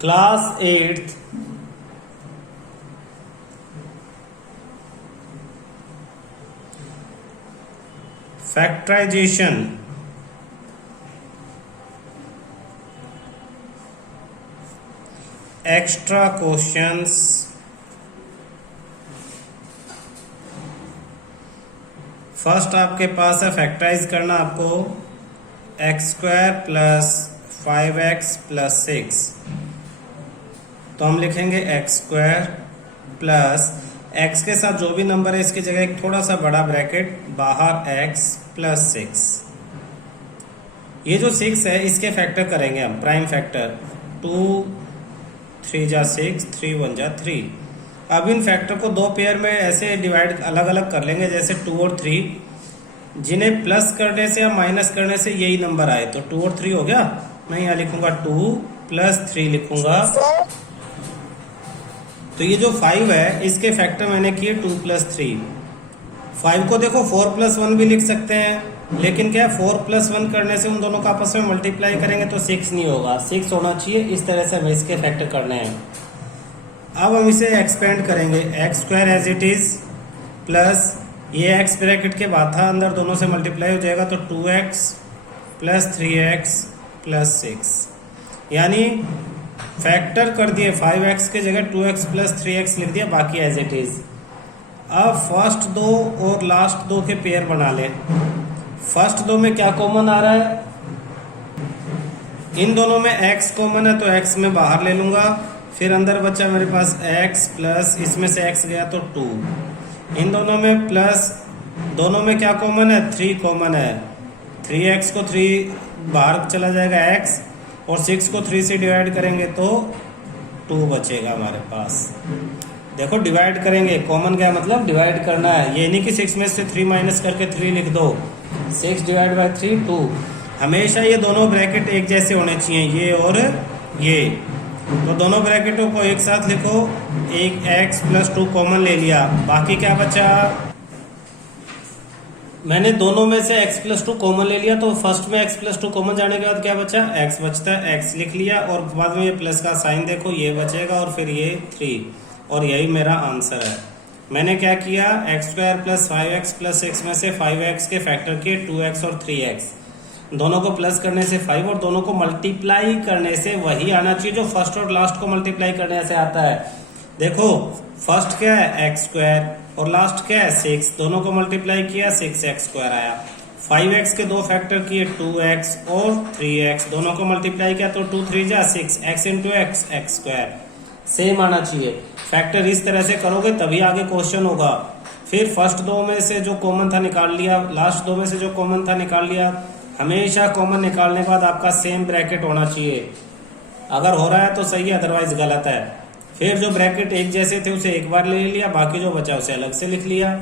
Class 8th factorisation extra questions first आपके पास है फैक्टराइज करना आपको x² प्लस 5x प्लस 6। तो हम लिखेंगे x² प्लस x के साथ जो भी नंबर है इसकी जगह एक थोड़ा सा बड़ा ब्रैकेट बाहर x प्लस 6। ये जो 6 है इसके फैक्टर करेंगे हम प्राइम फैक्टर 2 3 जा 6 3 1 जा 3। अब इन फैक्टर को दो पेयर में ऐसे डिवाइड अलग अलग कर लेंगे जैसे 2 और 3, जिन्हें प्लस करने से या माइनस करने से यही नंबर आए। तो 2 और 3 हो गया। मैं यहाँ लिखूंगा 2 प्लस 3 लिखूंगा। तो ये जो 5 है इसके फैक्टर मैंने किए 2 प्लस 3। 5 को देखो 4 प्लस 1 भी लिख सकते हैं, लेकिन क्या 4 प्लस 1 करने से उन दोनों का आपस में मल्टीप्लाई करेंगे तो 6 नहीं होगा, 6 होना चाहिए। इस तरह से हमें इसके फैक्टर करने हैं। अब हम इसे एक्सपेंड करेंगे x² as it is plus ये x ब्रैकेट के बाद था अंदर दोनों से मल्टीप्लाई हो जाएगा तो 2x प्लस 3x प्लस 6। यानी फैक्टर कर दिए 5x के जगह 2x प्लस 3x लिख दिया, बाकी एज इट इज। अब फर्स्ट दो और लास्ट दो के पेयर बना ले। फर्स्ट दो में क्या कॉमन आ रहा है? इन दोनों में x कॉमन है तो x में बाहर ले लूंगा। फिर अंदर बचा मेरे पास x प्लस इसमें से x गया तो 2। इन दोनों में प्लस, दोनों में क्या कॉमन है? 3 कॉमन है। 3x को 3 बाहर चला जाएगा x, और 6 को 3 से डिवाइड करेंगे तो 2 बचेगा हमारे पास। देखो डिवाइड करेंगे, कॉमन क्या मतलब डिवाइड करना है। ये नहीं कि 6 में से 3 माइनस करके 3 लिख दो। 6 डिवाइड बाय 3 2। हमेशा ये दोनों ब्रैकेट एक जैसे होने चाहिए, ये और ये। तो दोनों ब्रैकेटों को एक साथ लिखो। एक x प्लस 2 कॉमन ले लिया, बाकी क्या बचा? मैंने दोनों में से x प्लस 2 कॉमन ले लिया तो फर्स्ट में x प्लस 2 कॉमन जाने के बाद क्या बचा? x बचता है, x लिख लिया और बाद में ये प्लस का साइन देखो ये बचेगा और फिर ये 3, और यही मेरा आंसर है। मैंने क्या किया? x² प्लस 5x प्लस 6 में से 5x के फैक्टर किए 2x और 3x। दोनों को प्लस करने से 5 और दोनों को मल्टीप्लाई करने से वही आना चाहिए जो फर्स्ट और लास्ट को मल्टीप्लाई करने से आता है। देखो फर्स्ट क्या है? x² और लास्ट क्या है? 6। दोनों को मल्टीप्लाई किया 6x² आया। 5x के दो फैक्टर किए 2x और 3x, दोनों को मल्टीप्लाई किया तो 2 3 जा 6, x into x x²। Same आना चाहिए। फैक्टर इस तरह से करोगे तभी आगे क्वेश्चन होगा। फिर फर्स्ट दो में से जो कॉमन था निकाल लिया, लास्ट दो में से जो कॉमन था निकाल लिया। हमेशा कॉमन निकालने के बाद आपका सेम ब्रैकेट होना चाहिए। अगर हो रहा है तो सही है, अदरवाइज गलत है। फिर जो ब्रैकेट एक जैसे थे उसे एक बार ले लिया, बाकी जो बचा उसे अलग से लिख लिया।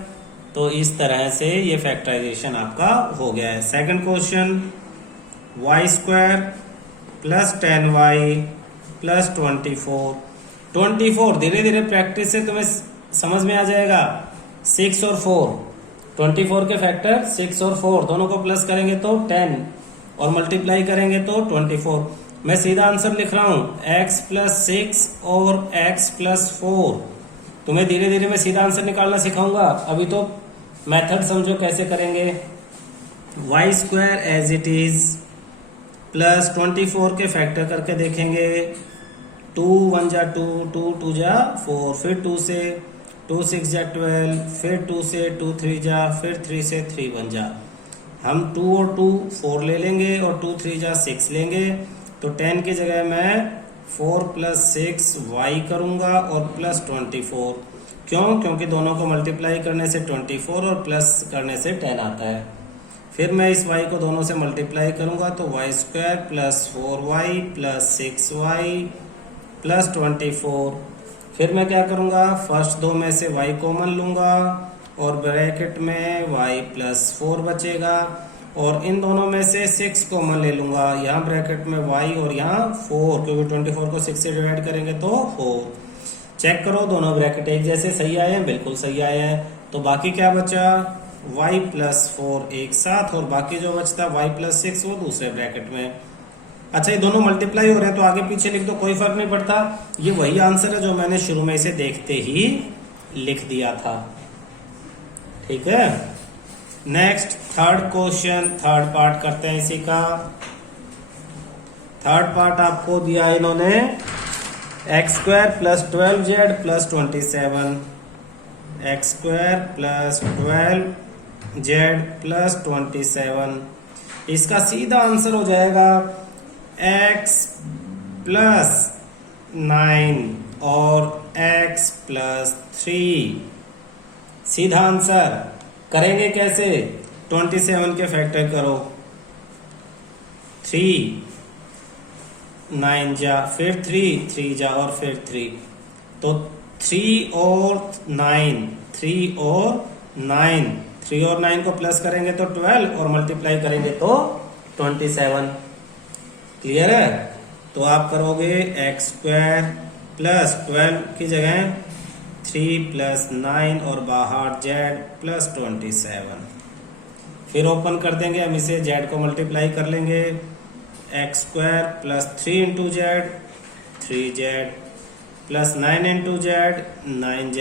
तो इस तरह से ये फैक्टराइजेशन आपका हो गया है। Second question, y² plus 10y plus 24। धीरे धीरे प्रैक्टिस से तुम्हें समझ में आ जाएगा। 6 और 4, 24 के फैक्टर 6 और 4 दोनों को प्लस करेंगे तो 10 और मल्टीप्लाई करेंगे तो 24। मैं सीधा आंसर लिख रहा हूँ x प्लस 6 और x प्लस 4। तुम्हें धीरे धीरे मैं सीधा आंसर निकालना सिखाऊंगा। अभी तो मेथड समझो कैसे करेंगे। y² as it is plus 24 के फैक्टर करके देखेंगे। 2 1 जा 2, 2 2 जा 4, फिर 2 से 2 6 जा 12, फिर 2 से 2 3 जा, फिर 3 से 3 1 जा। हम 2 और 2 4 ले लेंगे और 2 3 जा 6 लेंगे। तो 10 की जगह मैं 4 प्लस 6 y करूंगा और प्लस 24। क्यों? क्योंकि दोनों को मल्टीप्लाई करने से 24 और प्लस करने से 10 आता है। फिर मैं इस y को दोनों से मल्टीप्लाई करूंगा तो y² plus 4y plus 6y plus 24। फिर मैं क्या करूंगा? फर्स्ट दो में से y कॉमन लूंगा और ब्रैकेट में y प्लस 4 बचेगा, और इन दोनों में से 6 कॉमन ले लूंगा। यहाँ ब्रैकेट में y और यहाँ 4, क्योंकि 24 को 6 से डिवाइड करेंगे तो 4। चेक करो दोनों ब्रैकेट एक जैसे सही आए हैं, बिल्कुल सही आए हैं। तो बाकी क्या बचा? y प्लस 4 एक साथ, और बाकी जो बचता y प्लस 6 वो दूसरे ब्रैकेट में। अच्छा ये दोनों मल्टीप्लाई हो रहे हैं तो आगे पीछे लिख दो, कोई फर्क नहीं पड़ता। ये वही आंसर है जो मैंने शुरू में इसे देखते ही लिख दिया था। ठीक है, next third question, third part करते हैं इसी का। थर्ड पार्ट आपको दिया इन्होंने x² + 12z + 27, x² + 12z + 27। इसका सीधा आंसर हो जाएगा x + 9 और x + 3। सीधा आंसर। करेंगे कैसे? 27 के फैक्टर करो, 3 9 जा, फिर 3 जा और फिर 3, तो 3 और 9, 3 और 9, 3 और 9 को प्लस करेंगे तो 12 और मल्टीप्लाई करेंगे तो 27। क्लियर है? तो आप करोगे x² + 12 की जगह 3 + 9 और बाहर z + 27। फिर ओपन कर देंगे हम इसे, z को मल्टीप्लाई कर लेंगे, x² + 3 × z 3z + 9 × z 9z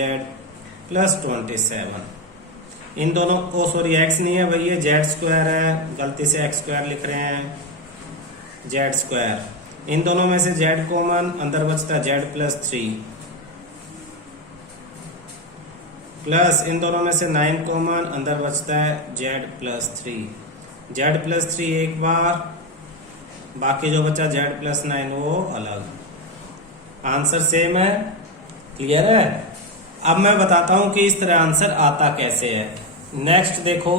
+ 27। इन दोनों को, सॉरी x नहीं है भाई, ये z² है, गलती से x² लिख रहे हैं, z²। इन दोनों में से z कॉमन, अंदर बचता z + 3, प्लस इन दोनों में से 9 कॉमन, अंदर बचता है z + 3, z + 3 एक बार, बाकी जो बचा z + 9 वो अलग। आंसर सेम है। क्लियर है? अब मैं बताता हूं कि इस तरह आंसर आता कैसे है। नेक्स्ट देखो,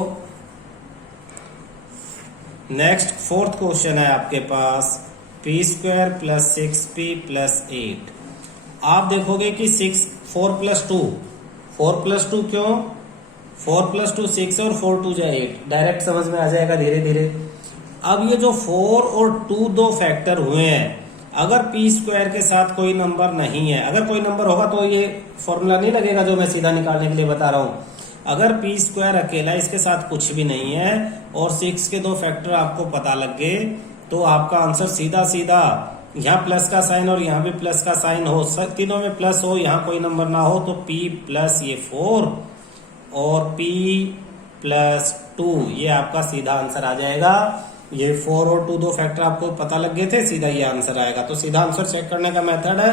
नेक्स्ट फोर्थ क्वेश्चन है आपके पास, p² + 6p + 8। आप देखोगे कि 4 + 2, 4 + 2 क्यों? 4 + 2 6 और 4 2 जा 8, डायरेक्ट समझ में आ जाएगा धीरे धीरे। अब ये जो 4 और 2 दो फैक्टर हुए हैं, अगर p² के साथ कोई नंबर नहीं है, अगर कोई नंबर होगा तो ये फॉर्मूला नहीं लगेगा जो मैं सीधा निकालने के लिए बता रहा हूं। अगर p² अकेला, इसके साथ कुछ भी नहीं है और 6 के दो फैक्टर आपको पता लग गए, तो आपका आंसर सीधा सीधा, यहाँ प्लस का साइन और यहाँ भी प्लस का साइन हो, तीनों में प्लस हो, यहाँ कोई नंबर ना हो, तो p + ये 4 और p + 2, ये आपका सीधा आंसर आ जाएगा। ये 4 और 2 दो फैक्टर आपको पता लग गए थे, सीधा ये आंसर आएगा। तो सीधा आंसर चेक करने का मेथड है,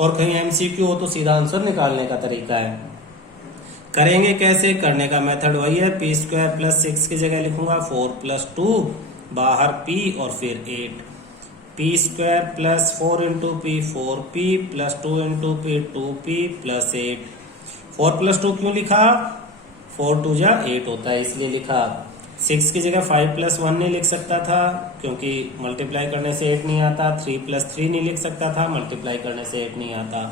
और कहीं MCQ हो तो सीधा आंसर निकालने का तरीका है। करेंगे कैसे? करने का मेथड वही है, p² + 6 की जगह लिखूंगा 4 + 2, बाहर p और फिर 8, p² + 4 × p 4p + 2 × p 2p + 8। 4 + 2 क्यों लिखा? 4 2 जा 8 होता है इसलिए लिखा। 6 की जगह 5 + 1 नहीं लिख सकता था क्योंकि मल्टीप्लाई करने से 8 नहीं आता। 3 + 3 नहीं लिख सकता था, मल्टीप्लाई करने से 8 नहीं आता।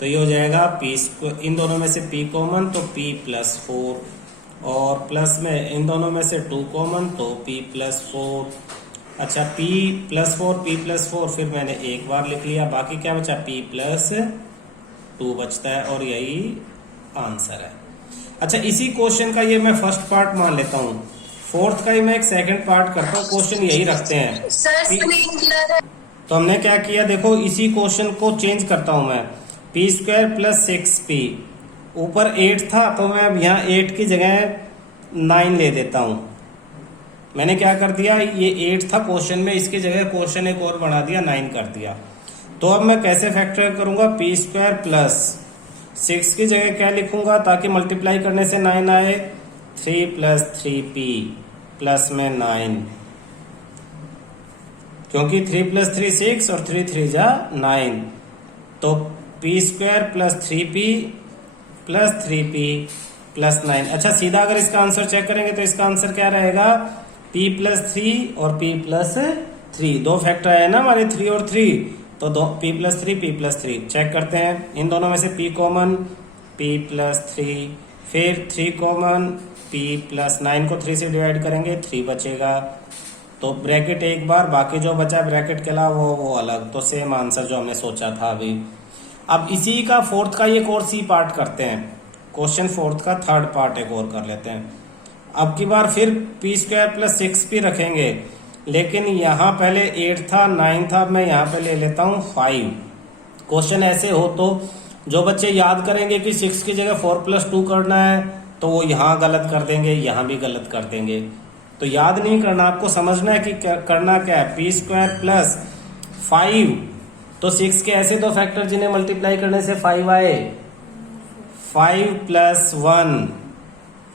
तो ये हो जाएगा p², इन दोनों में से p कॉमन तो p + 4, और प्लस में इन दोनों में से 2 कॉमन तो p + 4। अच्छा, p + 4, p + 4 फिर मैंने एक बार लिख लिया, बाकी क्या बचा? p + 2 बचता है, और यही आंसर है। अच्छा, इसी क्वेश्चन का ये मैं फर्स्ट पार्ट मान लेता हूँ, फोर्थ का ही मैं एक सेकंड पार्ट करता हूँ। क्वेश्चन यही रखते हैं। तो हमने क्या किया, देखो इसी क्वेश्चन को चेंज करता हूं मैं, p² + 6p, ऊपर 8 था तो मैं अब यहाँ 8 की जगह 9 ले देता हूं। मैंने क्या कर दिया, ये 8 था क्वेश्चन में, इसकी जगह क्वेश्चन एक और बढ़ा दिया, 9 कर दिया। तो अब मैं कैसे फैक्टर करूंगा, p² + 6 की जगह क्या लिखूंगा ताकि मल्टीप्लाई करने से 9 आए, 3 + 3p प्लस में 9, क्योंकि 3 + 3 6 और 3 3 जा 9, तो p² + 3p + 3p + 9। अच्छा, सीधा अगर इसका आंसर चेक करेंगे तो इसका आंसर क्या रहेगा, p + 3 और p + 3, दो फैक्टर है ना हमारे 3 और 3, तो p + 3 p + 3 चेक करते हैं। इन दोनों में से p कॉमन, p + 3, फिर 3 कॉमन, p + 9 को 3 से डिवाइड करेंगे, 3 बचेगा, तो ब्रैकेट एक बार, बाकी जो बचा ब्रैकेट के अलावा वो अलग। तो सेम आंसर जो हमने सोचा था अभी। अब इसी का फोर्थ का एक और सी पार्ट करते हैं, क्वेश्चन फोर्थ का थर्ड पार्ट एक और कर लेते हैं। अब की बार फिर p² + 6p रखेंगे, लेकिन यहाँ पहले 8 था 9 था, मैं यहाँ पे ले लेता हूँ 5। क्वेश्चन ऐसे हो तो जो बच्चे याद करेंगे कि 6 की जगह 4+2 करना है तो वो यहाँ गलत कर देंगे, यहाँ भी गलत कर देंगे। तो याद नहीं करना, आपको समझना है कि करना क्या है। p² प्लस 5, तो 6 के ऐसे दो फैक्टर जिन्हें मल्टीप्लाई करने से 5 आए। 5 प्लस 1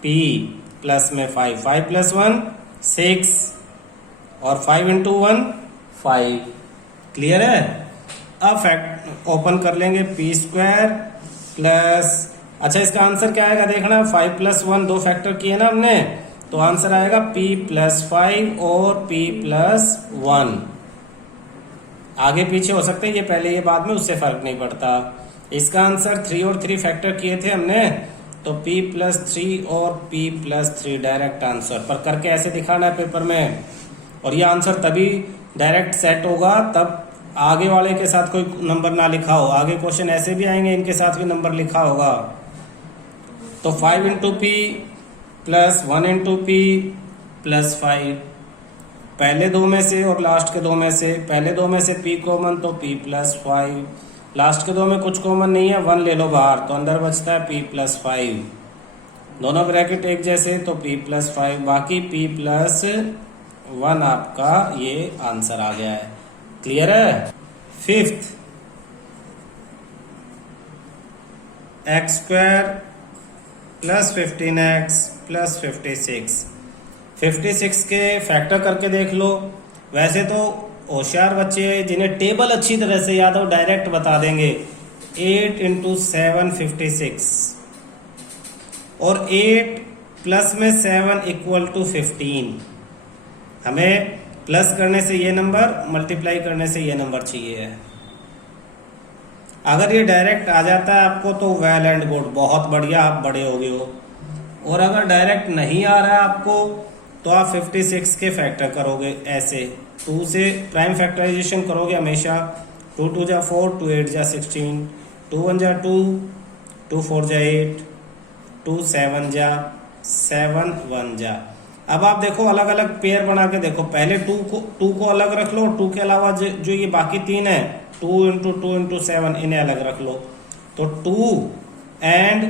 p प्लस में 5, 5 प्लस 1 6, और 5 इंटू 1 5। क्लियर है। अब फैक्ट ओपन कर लेंगे, p² प्लस, अच्छा इसका आंसर क्या आएगा देखना। 5 प्लस 1 दो फैक्टर किए ना हमने, तो आंसर आएगा p प्लस 5 और p प्लस 1। आगे पीछे हो सकते हैं, ये पहले ये बाद में, उससे फर्क नहीं पड़ता। इसका आंसर 3 और 3 फैक्टर किए थे हमने, तो p प्लस 3 और p प्लस 3 डायरेक्ट आंसर। पर करके ऐसे दिखाना है पेपर में, और ये आंसर तभी डायरेक्ट सेट होगा तब आगे वाले के साथ कोई नंबर ना लिखा हो। आगे क्वेश्चन ऐसे भी आएंगे, इनके साथ भी नंबर लिखा होगा। तो 5 into P plus 1 into P plus 5, पहले दो में से और लास्ट के दो में से, पहले दो में से p कॉमन तो p प्लस 5, लास्ट के दो में कुछ कॉमन नहीं है, 1 ले लो बाहर, तो अंदर बचता है p प्लस 5। दोनों ब्रैकेट एक जैसे तो p प्लस 5, बाकी p प्लस 1 आपका ये आंसर आ गया है। क्लियर है। Fifth, x² plus 15x plus 56। 56 के फैक्टर करके देख लो। वैसे तो होशियार बच्चे जिन्हें टेबल अच्छी तरह से याद हो डायरेक्ट बता देंगे। 8 इंटू 7 56, और 8 प्लस में 7 इक्वल टू 15। हमें प्लस करने से ये नंबर, मल्टीप्लाई करने से ये नंबर चाहिए है। अगर ये डायरेक्ट आ जाता है आपको तो वेल एंड गुड, बहुत बढ़िया, आप बड़े हो गए हो। और अगर डायरेक्ट नहीं आ रहा है आपको तो आप 56 के फैक्टर करोगे ऐसे, 2 से प्राइम फैक्टराइजेशन करोगे हमेशा। 2 2 जा 4, 2 8 जा 16, 2 1 जा 2, 2 4 जा 8, 2 7 जा 7 1 जा। अब आप देखो अलग अलग पेयर बना के देखो। पहले 2 को अलग रख लो, 2 के अलावा जो ये बाकी 3 है, 2 इंटू 2 इंटू 7, इन्हें अलग रख लो। तो 2 एंड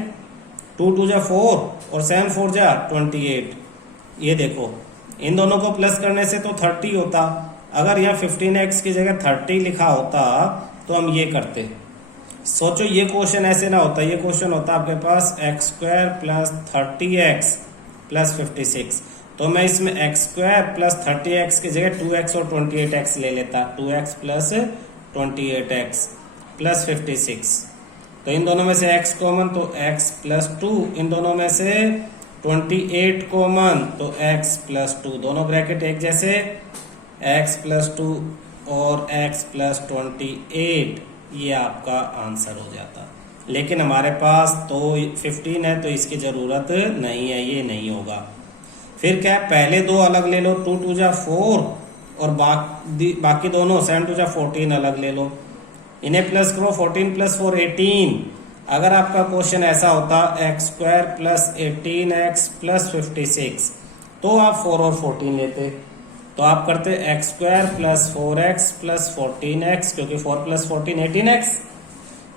2 2 जा 4 और 7 4 जा 28। ये देखो इन दोनों को प्लस करने से तो 30 होता। अगर यहाँ 15x की जगह 30 लिखा होता तो हम ये करते। सोचो ये क्वेश्चन ऐसे ना होता, ये क्वेश्चन होता आपके पास x² प्लस 30x प्लस 56। तो मैं इसमें x² प्लस 30x की जगह 2x और 28x ले लेता, 2x प्लस 28x प्लस 56। तो इन दोनों में से x कॉमन तो x प्लस 2, इन दोनों में से 28 कॉमन तो x प्लस 2, दोनों ब्रैकेट एक जैसे, x प्लस 2 और x प्लस 28, ये आपका आंसर हो जाता। लेकिन हमारे पास तो 15 है तो इसकी ज़रूरत नहीं है, ये नहीं होगा। फिर क्या, पहले दो अलग ले लो, 2 2 जा 4 और बाकी दोनों 7 2 जा 14 अलग ले लो। इन्हें प्लस करो, 14 प्लस 4 18। अगर आपका क्वेश्चन ऐसा होता x² प्लस 18x प्लस 56, तो आप 4 और 14 लेते। तो आप करते x² plus 4x plus 14x, क्योंकि 4 प्लस 14 18x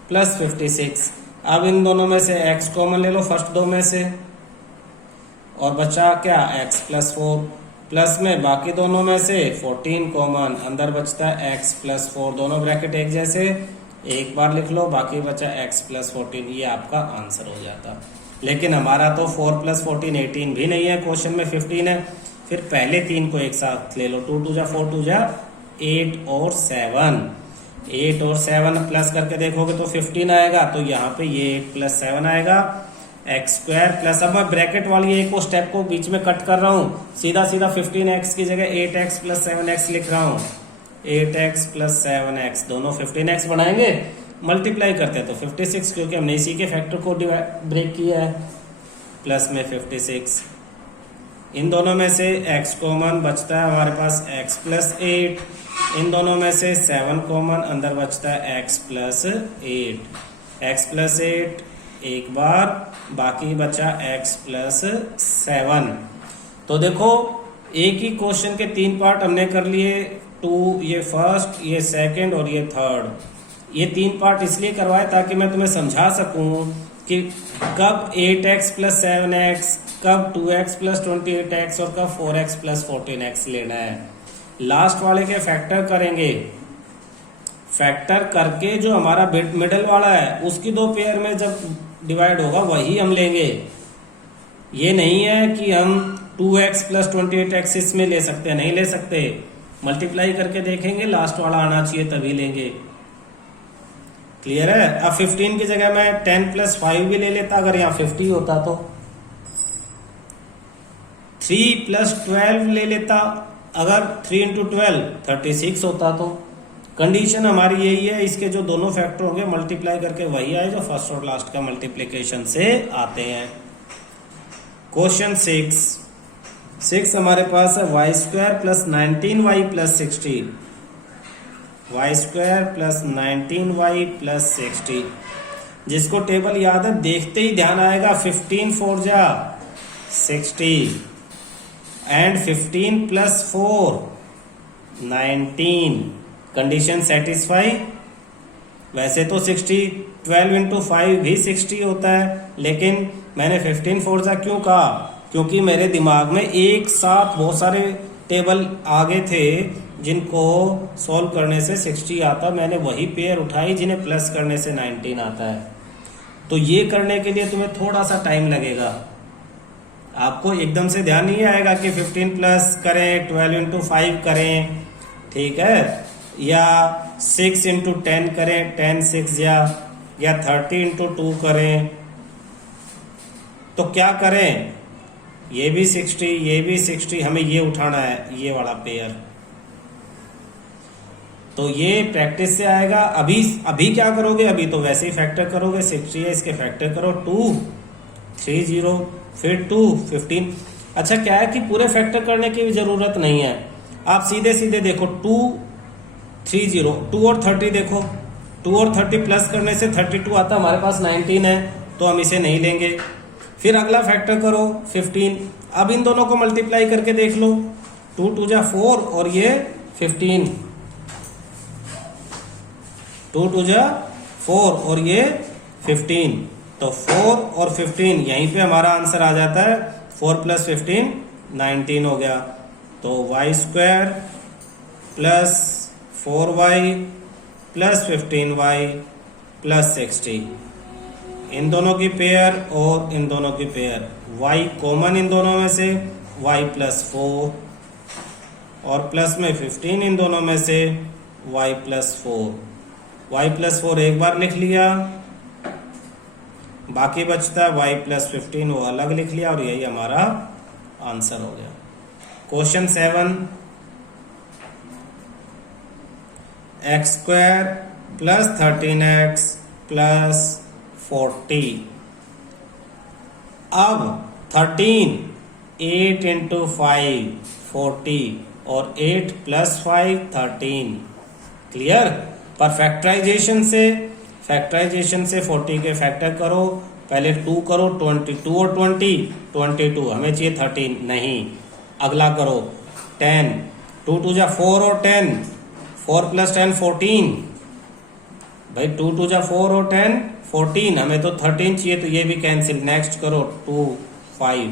प्लस 56। अब इन दोनों में से x कॉमन ले लो फर्स्ट दो में से, और बचा क्या x प्लस 4, प्लस में बाकी दोनों में से 14 कॉमन, अंदर बचता है x प्लस 4, दोनों ब्रैकेट एक जैसे, एक बार लिख लो, बाकी बचा x प्लस 14, ये आपका आंसर हो जाता। लेकिन हमारा तो 4 प्लस 14 18 भी नहीं है, क्वेश्चन में 15 है। फिर पहले 3 को एक साथ ले लो, 2 2 जा 4 2 जा 8 और 7, 8 और 7 प्लस करके देखोगे तो 15 आएगा। तो यहाँ पे ये 8 प्लस 7 आएगा, x² प्लस, अब मैं ब्रैकेट वाली एक को स्टेप को बीच में कट कर रहा हूँ, सीधा सीधा 15x की जगह 8x प्लस 7x लिख रहा हूँ। 8x प्लस 7x, दोनों 15x बनाएंगे, मल्टीप्लाई करते हैं तो 56, क्योंकि हमने इसी के फैक्टर को ब्रेक किया है, प्लस में 56। इन दोनों में से x कॉमन बचता है हमारे पास x प्लस 8, इन दोनों में से 7 कॉमन, अंदर बचता है x प्लस 8, x प्लस 8 एक बार, बाकी बचा x प्लस 7। तो देखो एक ही क्वेश्चन के 3 पार्ट हमने कर लिए, 2, ये फर्स्ट, ये सेकंड और ये थर्ड। ये 3 पार्ट इसलिए करवाए ताकि मैं तुम्हें समझा सकूं कि कब 8x प्लस 7x, कब 2x प्लस 28x और कब 4x प्लस 14x लेना है। लास्ट वाले के फैक्टर करेंगे, फैक्टर करके जो हमारा मिडल वाला है उसकी 2 पेयर में जब डिवाइड होगा वही हम लेंगे। ये नहीं है कि हम 2x प्लस 28x इसमें ले सकते हैं, नहीं ले सकते, मल्टीप्लाई करके देखेंगे, लास्ट वाला आना चाहिए तभी लेंगे। क्लियर है? अब 15 की जगह मैं 10 प्लस 5 भी ले लेता अगर यहाँ 50 होता तो। 3 प्लस 12 ले लेता अगर 3 इंटू 12 36 होता तो। कंडीशन हमारी यही है, इसके जो दोनों फैक्टर होंगे मल्टीप्लाई करके वही आए जो फर्स्ट और लास्ट का मल्टीप्लीकेशन से आते हैं। क्वेश्चन 6 हमारे पास है y square plus 19y plus 60, y square plus 19y plus 60। जिसको टेबल याद है देखते ही ध्यान आएगा, 15 4 जा 60 एंड 15 प्लस 4 19। Condition satisfy. वैसे तो 60 12 इंटू 5 भी 60 होता है, लेकिन मैंने 15 4 जा क्यों कहा? क्योंकि मेरे दिमाग में एक साथ बहुत सारे टेबल आगे थे जिनको सॉल्व करने से 60 आता, मैंने वही पेयर उठाई जिन्हें प्लस करने से 19 आता है। तो ये करने के लिए तुम्हें थोड़ा सा टाइम लगेगा, आपको एकदम से ध्यान नहीं आएगा कि 15 प्लस करें 12 इंटू 5 करें, ठीक है, या 6 इंटू 10 करें 10 6 या 30 इंटू 2 करें। तो क्या करें, ये भी 60 ये भी 60, हमें ये उठाना है, ये वाला पेयर। तो ये प्रैक्टिस से आएगा। अभी क्या करोगे, अभी तो वैसे ही फैक्टर करोगे, 60 है इसके फैक्टर करो 2 3 0 फिर 2 15। अच्छा क्या है कि पूरे फैक्टर करने की भी जरूरत नहीं है, आप सीधे सीधे देखो 2 3 0 2 और 30 देखो, 2 और 30 प्लस करने से 32 आता, हमारे पास 19 है तो हम इसे नहीं लेंगे। फिर अगला फैक्टर करो 15, अब इन दोनों को मल्टीप्लाई करके देख लो, 2 2 जा 4 और ये 15, 2 2 जा 4 और ये 15, तो 4 और 15 यहीं पे हमारा आंसर आ जाता है, 4 प्लस 15 19 हो गया। तो y square plus 4y plus 15y plus 60, इन दोनों की पेयर और इन दोनों की पेयर, y कॉमन इन दोनों में से, y प्लस 4 और प्लस में 15 इन दोनों में से, y प्लस 4। y प्लस 4 एक बार लिख लिया, बाकी बचता है y प्लस 15, वो अलग लिख लिया और यही हमारा आंसर हो गया। Question 7 x square plus 13x plus 40। अब 13 8 इंटू 5 40 और 8 प्लस 5 13। क्लियर? पर फैक्टराइजेशन से 40 के फैक्टर करो, पहले 2 करो 22 और 20 22, हमें चाहिए 13 नहीं। अगला करो 10, 2 2 जा 4 और 10, 4 प्लस 10 14, भाई 2 2 जा 4 और 10 14, हमें तो 13 चाहिए तो ये भी कैंसिल। नेक्स्ट करो 2 5,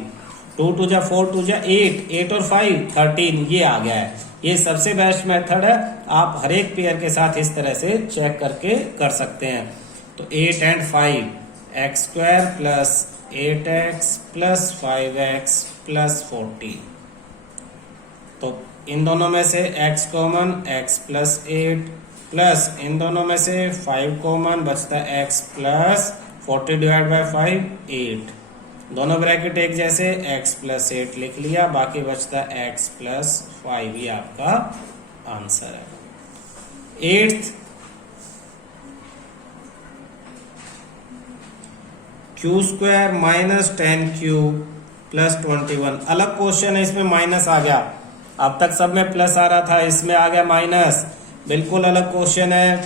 2 2 जा 4 2 जा 8, 8 और 5 13, ये आ गया है। ये सबसे बेस्ट मेथड है, आप हर एक पेयर के साथ इस तरह से चेक करके कर सकते हैं। तो 8 and 5 x square plus 8x plus 5x plus 40, तो इन दोनों में से x common, x plus 8 plus इन दोनों में से 5 कॉमन, बचता है x प्लस 40 डिवाइड बाय 5 8, दोनों ब्रैकेट एक जैसे, x प्लस 8 लिख लिया, बाकी बचता है x प्लस 5, ये आपका आंसर है। 8th Q square minus 10q plus 21। अलग क्वेश्चन है, इसमें माइनस आ गया, अब तक सब में प्लस आ रहा था, इसमें आ गया माइनस, बिल्कुल अलग क्वेश्चन है,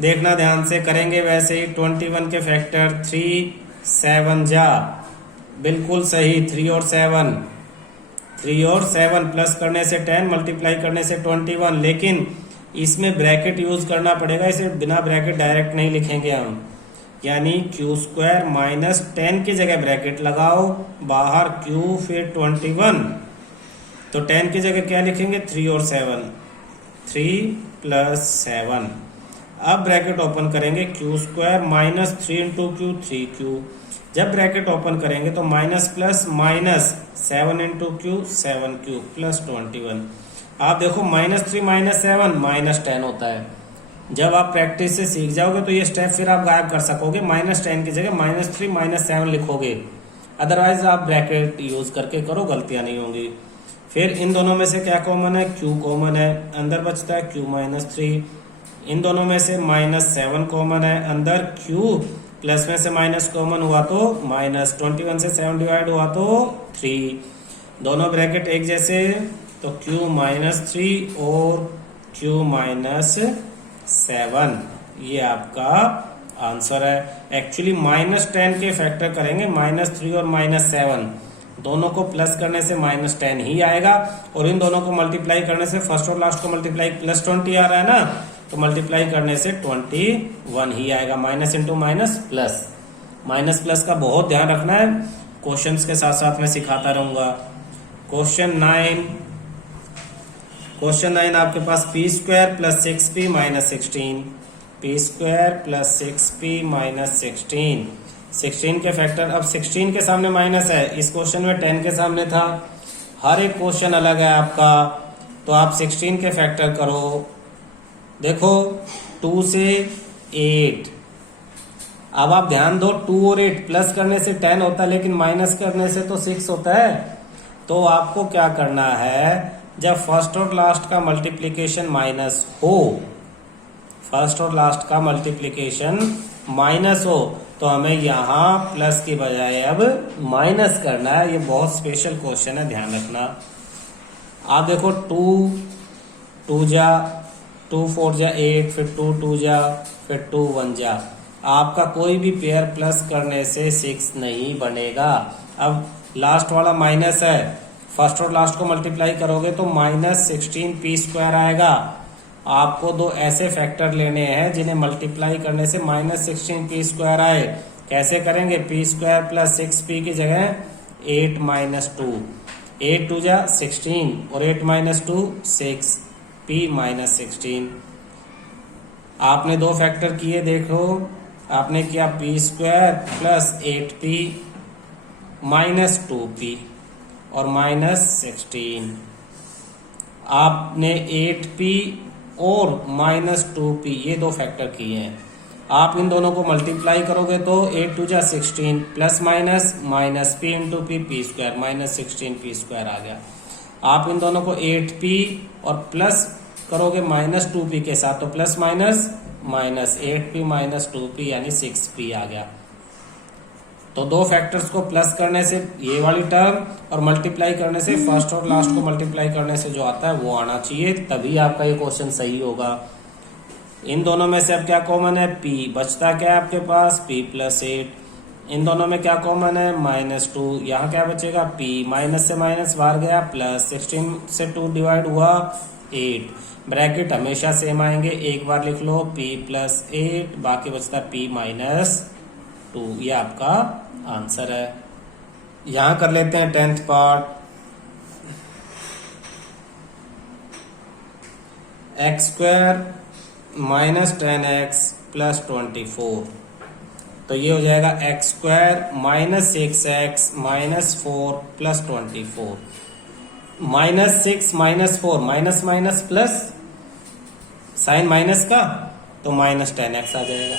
देखना ध्यान से। करेंगे वैसे ही 21 के फैक्टर 3 7 जा, बिल्कुल सही, 3 और 7 3 और 7 प्लस करने से 10, मल्टीप्लाई करने से 21, लेकिन इसमें ब्रैकेट यूज करना पड़ेगा, इसे बिना ब्रैकेट डायरेक्ट नहीं लिखेंगे हम। यानी क्यू स्क्वायर माइनस 10 की जगह ब्रैकेट लगाओ, बाहर क्यू फिर 21, तो 10 की जगह क्या लिखेंगे 3 और 7, 3 प्लस 7। अब ब्रैकेट ओपन करेंगे, Q square minus 3 into Q 3 Q. जब ब्रैकेट ओपन करेंगे तो minus plus minus 7 into Q 7 Q plus 21। आप देखो -3 -7 -10 होता है। जब आप प्रैक्टिस से सीख जाओगे तो ये स्टेप फिर आप गायब कर सकोगे, -10 की जगह -3 -7 लिखोगे। अदरवाइज आप ब्रैकेट यूज करके करो, गलतियां नहीं होंगी। फिर इन दोनों में से क्या कॉमन है, क्यू कॉमन है, अंदर बचता है क्यू -3। इन दोनों में से -7 कॉमन है, अंदर क्यू प्लस में से माइनस कॉमन हुआ तो -21 से 7 डिवाइड हुआ तो 3। दोनों ब्रैकेट एक जैसे, तो क्यू -3 और क्यू -7, ये आपका आंसर है। एक्चुअली -10 के फैक्टर करेंगे, -3 और -7 दोनों को प्लस करने से -10 ही आएगा, और इन दोनों को मल्टीप्लाई करने से फर्स्ट और लास्ट को मल्टीप्लाई +20 आ रहा है ना, तो मल्टीप्लाई करने से 21 ही आएगा। Minus into minus plus, minus plus का बहुत ध्यान रखना है, क्वेश्चंस के साथ साथ मैं सिखाता रहूंगा। क्वेश्चन 9 आपके पास p square plus 6p minus 16, p square plus 6p minus 16, 16 के फैक्टर। अब 16 के सामने माइनस है, इस क्वेश्चन में 10 के सामने था। हर एक क्वेश्चन अलग है आपका, तो आप 16 के फैक्टर करो। देखो 2 से 8, अब आप ध्यान दो 2 और 8 प्लस करने से 10 होता है, लेकिन माइनस करने से तो 6 होता है। तो आपको क्या करना है, जब फर्स्ट और लास्ट का मल्टीप्लीकेशन माइनस हो, फर्स्ट और लास्ट का मल्टीप्लीकेशन माइनस हो, तो हमें यहाँ प्लस की बजाय अब माइनस करना है। ये बहुत स्पेशल क्वेश्चन है, ध्यान रखना। आप देखो 2 जा 2 4 जा 8, फिर 2 2 जा, फिर 2 1 जा। आपका कोई भी पेयर प्लस करने से 6 नहीं बनेगा। अब लास्ट वाला माइनस है, फर्स्ट और लास्ट को मल्टीप्लाई करोगे तो -16p स्क्वायर आएगा। आपको दो ऐसे फैक्टर लेने हैं जिन्हें मल्टीप्लाई करने से -16p स्क्वायर आए। कैसे करेंगे, p स्क्वायर प्लस 6p की जगह 8 - 2, 8 2 जा 16 और 8 - 2 6, p -16। आपने दो फैक्टर किए, देखो आपने किया p square plus 8p minus 2p और -16। आपने 8p और -2p ये दो फैक्टर किए हैं। आप इन दोनों को मल्टीप्लाई करोगे तो 8 2 जा 16 plus minus p into p square -16p square आ गया। आप इन दोनों को 8p और प्लस करोगे -2p के साथ, तो प्लस माइनस 8p -2p यानी 6p आ गया। तो दो फैक्टर्स को प्लस करने से ये वाली टर्म और मल्टीप्लाई करने से फर्स्ट और लास्ट को मल्टीप्लाई करने से जो आता है वो आना चाहिए, तभी आपका ये क्वेश्चन सही होगा। इन दोनों में से अब क्या कॉमन है, p बचता क्या है आपके पास, p + 8। इन दोनों में क्या कॉमन है, -2। यहाँ क्या बचेगा, p माइनस से माइनस बाहर गया, प्लस 16 से 2 डिवाइड हुआ 8। ब्रैकेट हमेशा सेम आएंगे, एक बार लिख लो p + 8, बाकी बचता p - 2। ये आपका आंसर है। यहां कर लेते हैं 10th पार्ट। x² - 10x + 24, तो ये हो जाएगा x² - 6x - 4 + 24। -6 - 4 minus minus plus sign minus का, तो -10x आ जाएगा।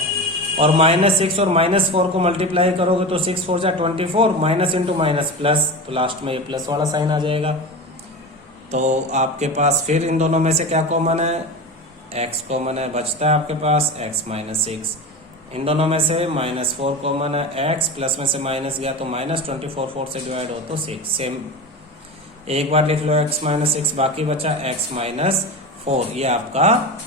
और -6 और -4 को मल्टीप्लाई करोगे तो 6 4 जा 24, माइनस इंटू माइनस प्लस, तो लास्ट में ये प्लस वाला साइन आ जाएगा। तो आपके पास फिर इन दोनों में से क्या कॉमन है, x कॉमन है, बचता है आपके पास x - 6। इन दोनों में से -4 कॉमन है, x प्लस में से माइनस गया तो -24, 4 से डिवाइड हो तो 6, सेम एक बार लिख लो x - 6, बाकी बचा x - 4। ये आपका